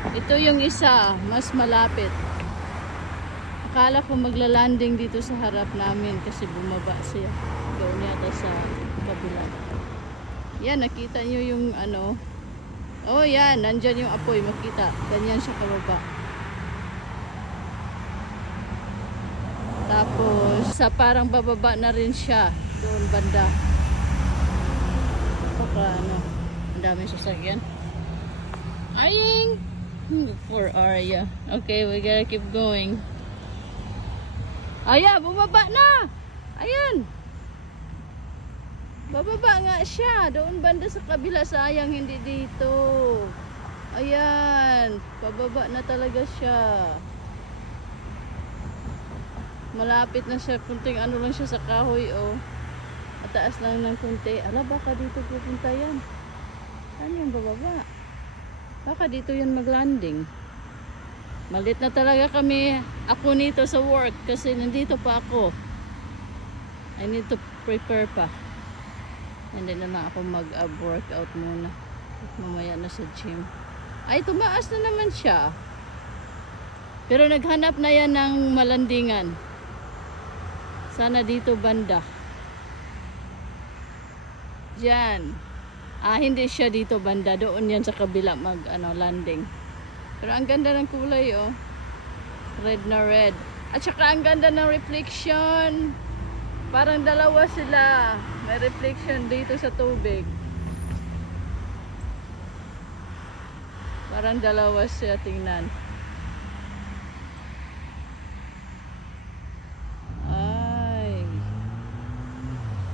Ito yung isa, mas malapit. Akala ko magla-landing dito sa harap namin kasi bumaba siya. Doon yata sa kabila. Yan, nakita nyo yung ano. Oh yan, nandyan yung apoy, makita. Ganyan siya kababa. Tapos, sa parang bababa na rin siya. Doon banda. Baka ano, ang daming sasakyan. Aying! Poor Arya. Okay, we gotta keep going. Ayan, bumaba na! Ayan! Bababa nga siya. Doon banda sa kabila. Sayang hindi dito. Ayan. Bababa na talaga siya. Malapit na siya. Kunting ano lang siya sa kahoy, oh. Mataas lang ng kunti. Ala, baka dito pupunta yan. Ano yung bababa? Baka dito yan maglanding. Malit na talaga kami. Ako nito sa work. Kasi nandito pa ako. I need to prepare pa. Hindi na lang ako mag-workout muna. Mamaya na sa gym. Ay, tumaas na naman siya. Pero naghanap na yan ng malandingan. Sana dito banda. Diyan. Hindi siya dito banda. Doon yan sa kabila landing. Pero ang ganda ng kulay, oh. Red na red. At saka ang ganda ng reflection. Parang dalawa sila. May reflection dito sa tubig. Parang dalawa siya tingnan.